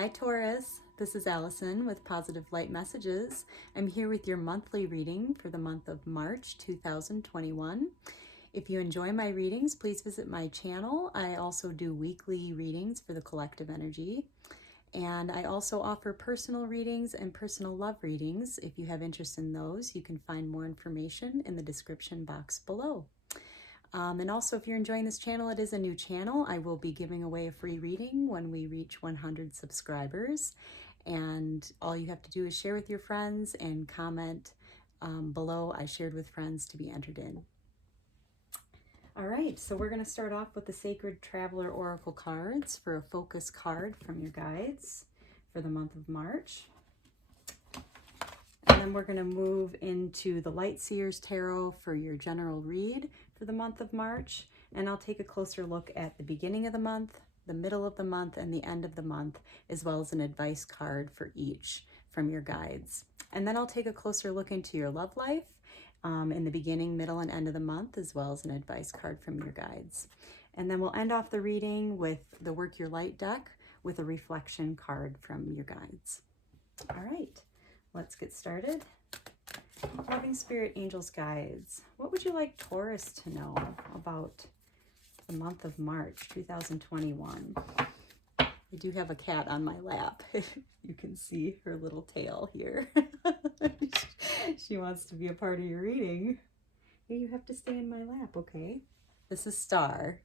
Hi Taurus, this is Allison with Positive Light Messages. I'm here with your monthly reading for the month of March 2021. If you enjoy my readings, please visit my channel. I also do weekly readings for the collective energy. And I also offer personal readings and personal love readings. If you have interest in those, you can find more information in the description box below. And also, if you're enjoying this channel, it is a new channel. I will be giving away a free reading when we reach 100 subscribers. And all you have to do is share with your friends and comment below I shared with friends to be entered in. All right, so we're going to start off with the Sacred Traveler Oracle cards for a focus card from your guides for the month of March. And then we're going to move into the Light Seers Tarot for your general read for the month of March. And I'll take a closer look at the beginning of the month, the middle of the month, and the end of the month, as well as an advice card for each from your guides. And then I'll take a closer look into your love life in the beginning, middle, and end of the month, as well as an advice card from your guides. And then we'll end off the reading with the Work Your Light deck with a reflection card from your guides. All right. Let's get started. Loving Spirit, Angels, Guides. What would you like Taurus to know about the month of March 2021? I do have a cat on my lap. You can see her little tail here. She wants to be a part of your reading. Hey, you have to stay in my lap, okay? This is Star.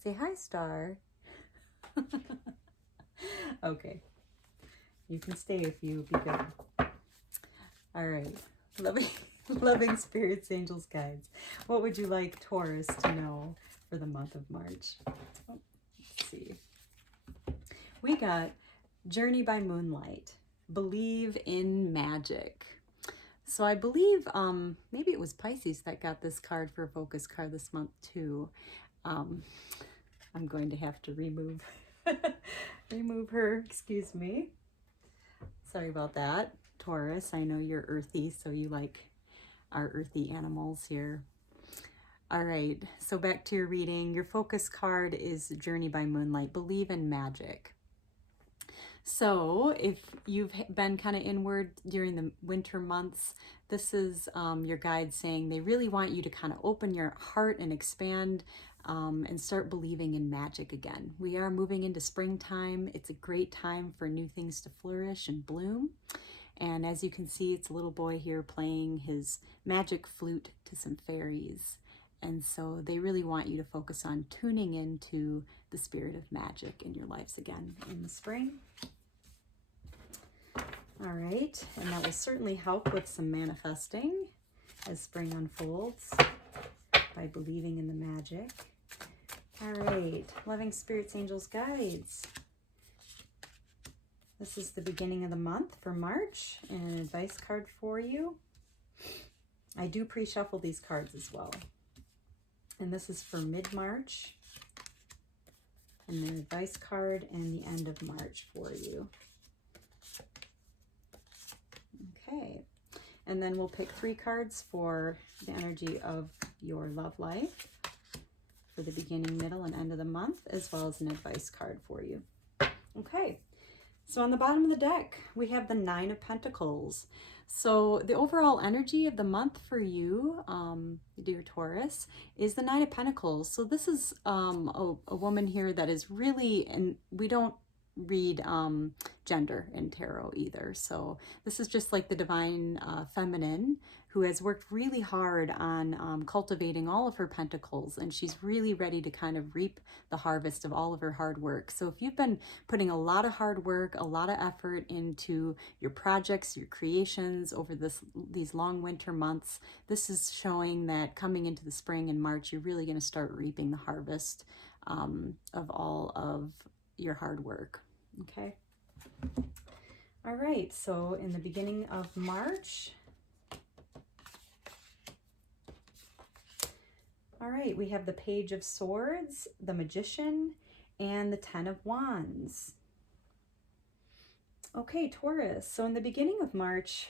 Say hi, Star. Okay. You can stay if you be good. All right. Loving Spirits, Angels, Guides. What would you like Taurus to know for the month of March? Oh, let's see. We got Journey by Moonlight. Believe in magic. So I believe maybe it was Pisces that got this card for a focus card this month too. I'm going to have to remove her. Excuse me. Sorry about that, Taurus. I know you're earthy, so you like our earthy animals here. All right, so back to your reading. Your focus card is Journey by Moonlight, Believe in Magic. So if you've been kind of inward during the winter months, this is your guide saying they really want you to kind of open your heart and expand and start believing in magic again. We are moving into springtime. It's a great time for new things to flourish and bloom. And as you can see, it's a little boy here playing his magic flute to some fairies. And so they really want you to focus on tuning into the spirit of magic in your lives again in the spring. All right, and that will certainly help with some manifesting as spring unfolds by believing in the magic. All right, Loving Spirits, Angels, Guides. This is the beginning of the month for March and an advice card for you. I do pre-shuffle these cards as well. And this is for mid-March and an advice card and the end of March for you. Okay, and then we'll pick 3 cards for the energy of your love life for the beginning, middle, and end of the month, as well as an advice card for you. Okay, so on the bottom of the deck, we have the 9 of Pentacles. So the overall energy of the month for you, dear Taurus, is the 9 of Pentacles. So this is a woman here that is really, and we don't read gender in tarot either. So this is just like the divine feminine who has worked really hard on cultivating all of her pentacles, and she's really ready to kind of reap the harvest of all of her hard work. So if you've been putting a lot of hard work, a lot of effort into your projects, your creations over these long winter months, this is showing that coming into the spring in March, you're really going to start reaping the harvest of all of your hard work. Okay. All right, so in the beginning of March, all right, we have the Page of Swords, the Magician, and the 10 of Wands. Okay, Taurus, so in the beginning of March,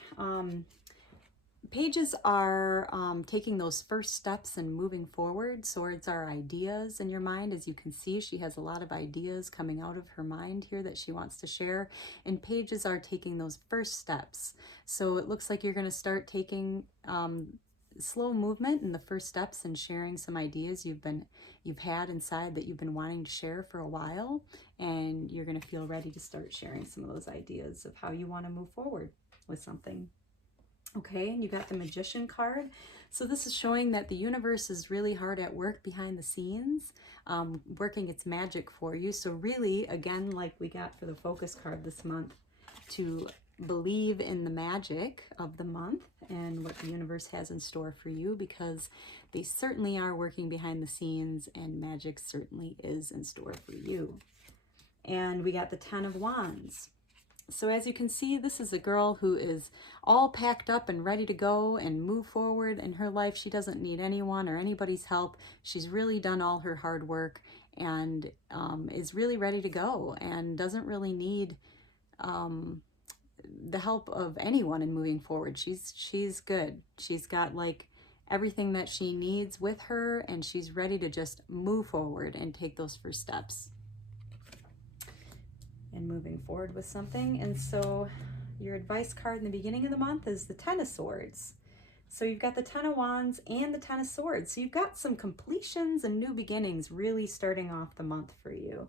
pages are taking those first steps and moving forward. Swords are ideas in your mind. As you can see, she has a lot of ideas coming out of her mind here that she wants to share. And pages are taking those first steps. So it looks like you're going to start taking slow movement in the first steps and sharing some ideas you've had inside that you've been wanting to share for a while. And you're going to feel ready to start sharing some of those ideas of how you want to move forward with something. Okay, and you got the Magician card. So this is showing that the universe is really hard at work behind the scenes, working its magic for you. So really, again, like we got for the focus card this month, to believe in the magic of the month and what the universe has in store for you, because they certainly are working behind the scenes and magic certainly is in store for you. And we got the Ten of Wands. So as you can see, this is a girl who is all packed up and ready to go and move forward in her life. She doesn't need anyone or anybody's help. She's really done all her hard work and is really ready to go and doesn't really need the help of anyone in moving forward. She's good. She's got like everything that she needs with her, and she's ready to just move forward and take those first steps and moving forward with something. And so your advice card in the beginning of the month is the Ten of Swords. So you've got the Ten of Wands and the Ten of Swords. So you've got some completions and new beginnings really starting off the month for you.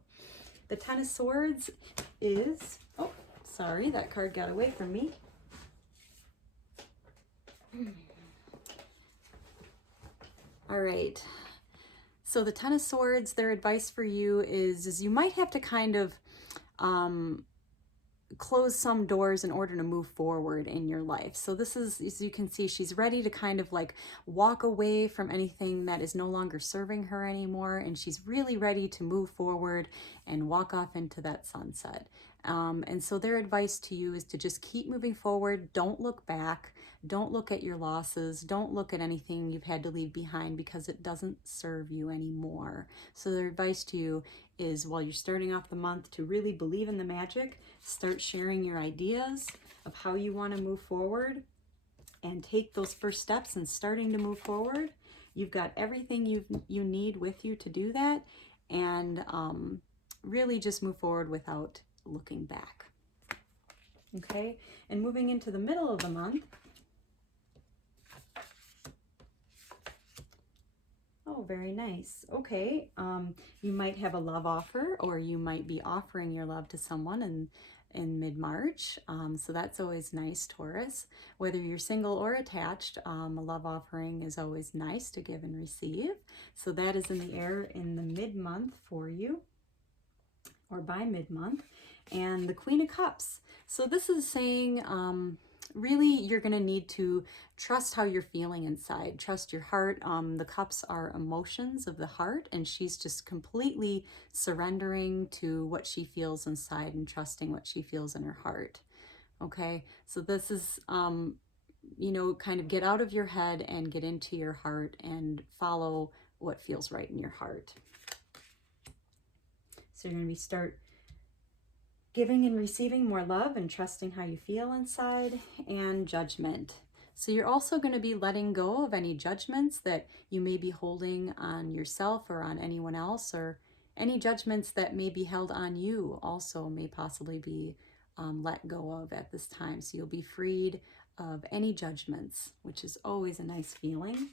The Ten of Swords is, oh, sorry, that card got away from me. All right. So the Ten of Swords, their advice for you is you might have to kind of close some doors in order to move forward in your life. So this is, as you can see, she's ready to kind of like walk away from anything that is no longer serving her anymore, and she's really ready to move forward and walk off into that sunset. And so their advice to you is to just keep moving forward. Don't look back. Don't look at your losses. Don't look at anything you've had to leave behind, because it doesn't serve you anymore. So their advice to you is, while you're starting off the month, to really believe in the magic, start sharing your ideas of how you want to move forward and take those first steps and starting to move forward. You've got everything you need with you to do that, and really just move forward without looking back. Okay, and moving into the middle of the month. Oh, very nice. Okay, you might have a love offer, or you might be offering your love to someone in mid-March. So that's always nice, Taurus. Whether you're single or attached, a love offering is always nice to give and receive. So that is in the air in the mid-month for you, or by mid-month. And the Queen of Cups. So this is saying, really, you're going to need to trust how you're feeling inside. Trust your heart. The cups are emotions of the heart, and she's just completely surrendering to what she feels inside and trusting what she feels in her heart. Okay, so this is, you know, kind of get out of your head and get into your heart and follow what feels right in your heart. So you're going to start giving and receiving more love and trusting how you feel inside. And Judgment. So you're also going to be letting go of any judgments that you may be holding on yourself or on anyone else, or any judgments that may be held on you also may possibly be let go of at this time. So you'll be freed of any judgments, which is always a nice feeling.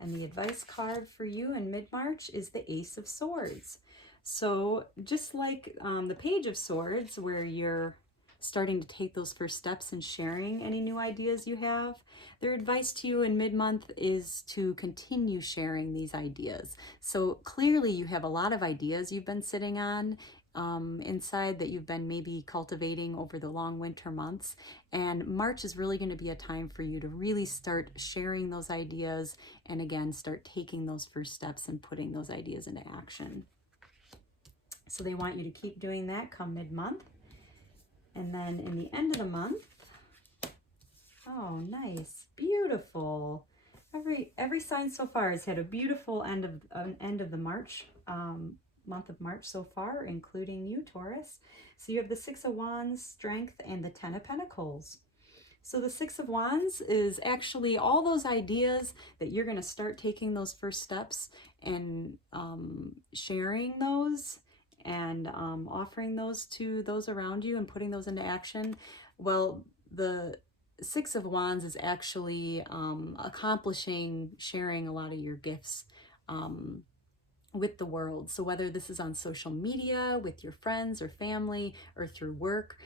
And the advice card for you in mid-March is the Ace of Swords. So just like the Page of Swords, where you're starting to take those first steps and sharing any new ideas you have, their advice to you in mid-month is to continue sharing these ideas. So clearly you have a lot of ideas you've been sitting on inside that you've been maybe cultivating over the long winter months. And March is really going to be a time for you to really start sharing those ideas, and again, start taking those first steps and putting those ideas into action. So they want you to keep doing that come mid-month. And then in the end of the month, oh, nice, beautiful. Every sign so far has had a beautiful end of the March, month of March so far, including you, Taurus. So you have the Six of Wands, Strength, and the Ten of Pentacles. So the Six of Wands is actually all those ideas that you're going to start taking those first steps and sharing those and offering those to those around you and putting those into action. Well, the Six of Wands is actually accomplishing sharing a lot of your gifts with the world. So whether this is on social media, with your friends or family, or through work,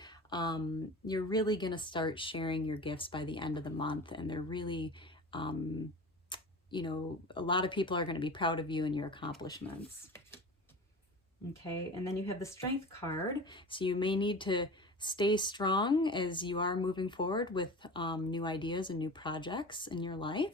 you're really going to start sharing your gifts by the end of the month. And they're really, you know, a lot of people are going to be proud of you and your accomplishments. Okay, and then you have the Strength card. So you may need to stay strong as you are moving forward with new ideas and new projects in your life.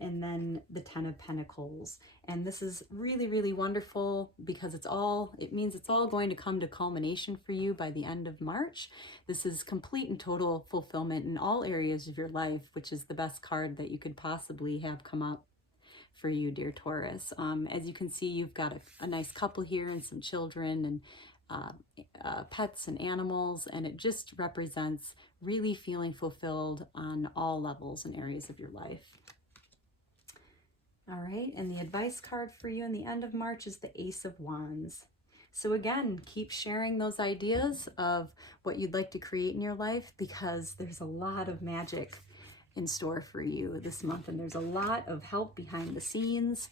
And then the Ten of Pentacles. And this is really, really wonderful because it means it's all going to come to culmination for you by the end of March. This is complete and total fulfillment in all areas of your life, which is the best card that you could possibly have come up for you, dear Taurus. As you can see, you've got a nice couple here and some children and pets and animals, and it just represents really feeling fulfilled on all levels and areas of your life. All right, and the advice card for you in the end of March is the Ace of Wands. So again, keep sharing those ideas of what you'd like to create in your life, because there's a lot of magic in store for you this month, and there's a lot of help behind the scenes.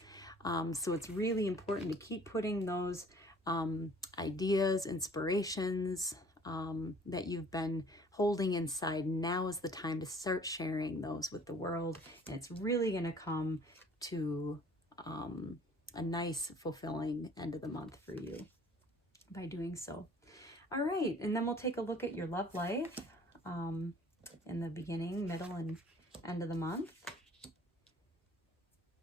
So it's really important to keep putting those ideas, inspirations that you've been holding inside. Now is the time to start sharing those with the world, and it's really going to come to a nice, fulfilling end of the month for you by doing so. All right, and then we'll take a look at your love life in the beginning, middle, and end of the month.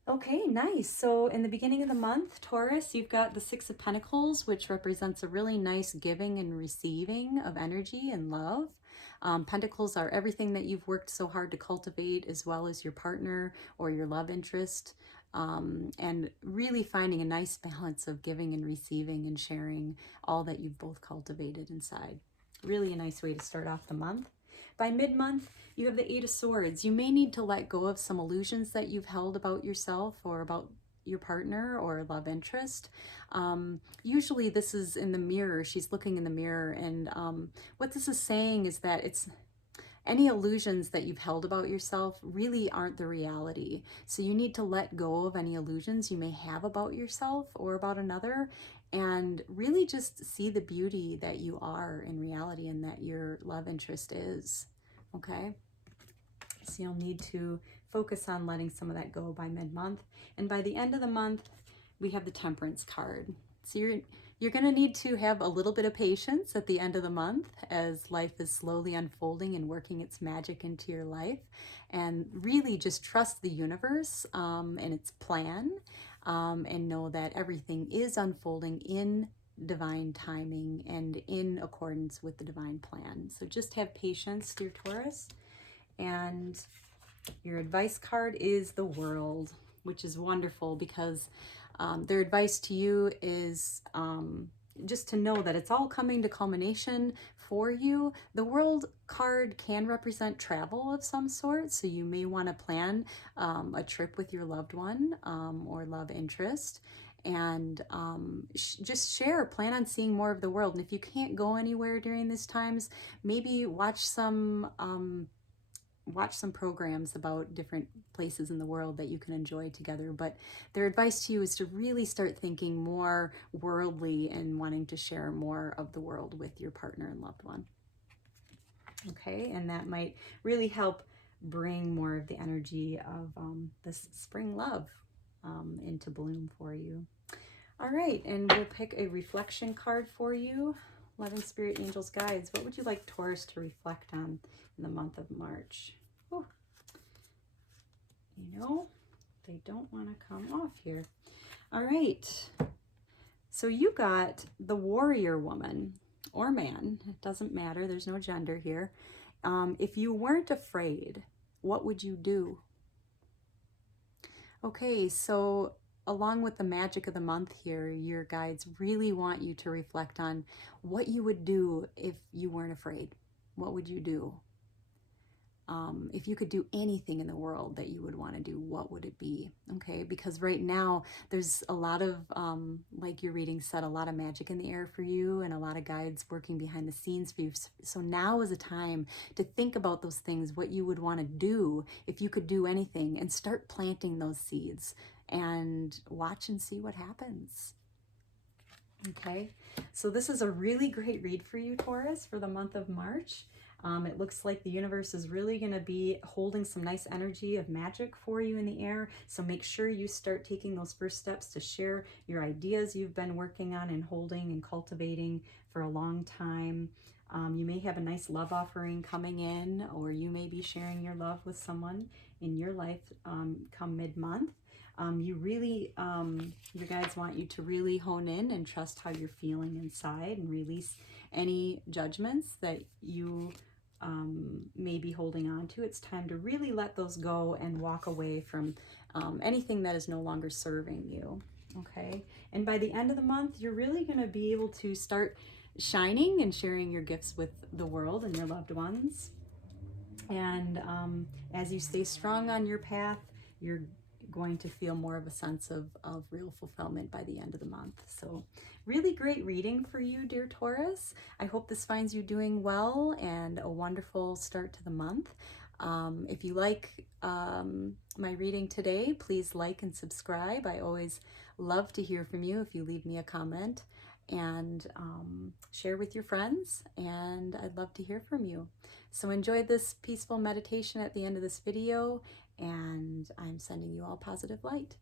Okay, nice. So in the beginning of the month, Taurus, you've got the Six of Pentacles, which represents a really nice giving and receiving of energy and love. Pentacles are everything that you've worked so hard to cultivate, as well as your partner or your love interest, and really finding a nice balance of giving and receiving and sharing all that you've both cultivated inside. Really a nice way to start off the month. By mid-month, you have the Eight of Swords. You may need to let go of some illusions that you've held about yourself or about your partner or love interest. Usually this is in the mirror. She's looking in the mirror, and what this is saying is that it's any illusions that you've held about yourself really aren't the reality. So you need to let go of any illusions you may have about yourself or about another, and really just see the beauty that you are in reality and that your love interest is. Okay? So you'll need to focus on letting some of that go by mid-month. And by the end of the month, we have the Temperance card. So you're going to need to have a little bit of patience at the end of the month as life is slowly unfolding and working its magic into your life. And really just trust the universe and its plan, and know that everything is unfolding in divine timing and in accordance with the divine plan. So just have patience, dear Taurus. And your advice card is the World, which is wonderful because their advice to you is just to know that it's all coming to culmination for you. The World card can represent travel of some sort, so you may want to plan a trip with your loved one or love interest, and just plan on seeing more of the world. And if you can't go anywhere during these times, maybe watch some programs about different places in the world that you can enjoy together. But their advice to you is to really start thinking more worldly and wanting to share more of the world with your partner and loved one. Okay, and that might really help bring more of the energy of this spring love into bloom for you. All right, and we'll pick a reflection card for you. Loving Spirit, Angels, Guides, what would you like Taurus to reflect on in the month of March? Oh, you know, they don't want to come off here. All right, so you got the Warrior Woman or man. It doesn't matter. There's no gender here. If you weren't afraid, what would you do? Okay, so along with the magic of the month here, your guides really want you to reflect on what you would do if you weren't afraid. What would you do? if you could do anything in the world that you would want to do, what would it be? Okay, because right now there's a lot of, like your reading said, a lot of magic in the air for you and a lot of guides working behind the scenes for you. So now is a time to think about those things, what you would want to do if you could do anything, and start planting those seeds and watch and see what happens. Okay, so this is a really great read for you, Taurus, for the month of March. It looks like the universe is really going to be holding some nice energy of magic for you in the air. So make sure you start taking those first steps to share your ideas you've been working on and holding and cultivating for a long time. You may have a nice love offering coming in, or you may be sharing your love with someone in your life come mid-month. You really, your guides want you to really hone in and trust how you're feeling inside and release any judgments that you may be holding on to. It's time to really let those go and walk away from anything that is no longer serving you. Okay, and by the end of the month, you're really going to be able to start shining and sharing your gifts with the world and your loved ones. And as you stay strong on your path, you're going to feel more of a sense of real fulfillment by the end of the month. So really great reading for you, dear Taurus. I hope this finds you doing well and a wonderful start to the month. If you like my reading today, please like and subscribe. I always love to hear from you if you leave me a comment, and share with your friends, and I'd love to hear from you. So enjoy this peaceful meditation at the end of this video, and I'm sending you all positive light.